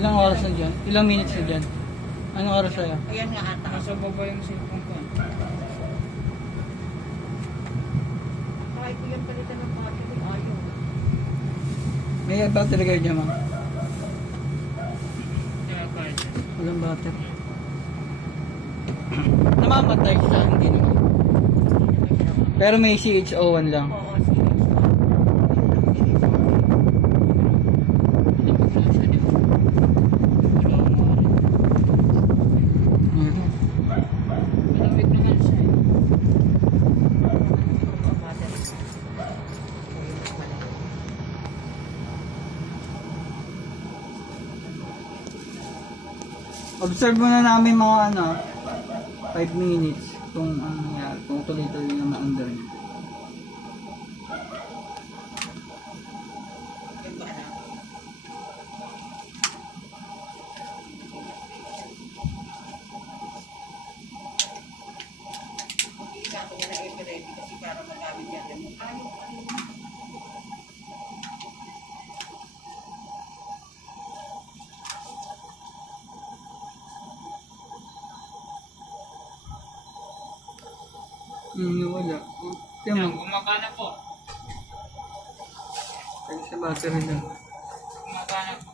Ilang oras na dyan? Ilang minutes na dyan? Anong oras sa'yo? Ayan nga ata. Nasa baba yung cellphone ko. Kahit bigyan palitan ng battery, ayaw. May battery kayo dyan, ma'am? Kaya kahit. Walang battery. Namamatay siya, hindi naman. Pero may CHO1 lang. Oo, sige. Malawig naman siya eh. Observe muna namin mga 5 minutes kung ano nangyari, kung tuloy-tuloy na ma-under niya. Yan ba na? Isa ko na i-ready kasi para magamit yan. Ayaw. Wala. Kaya Yan, mo, gumagana po. kaya sa battery lang. Gumagana po.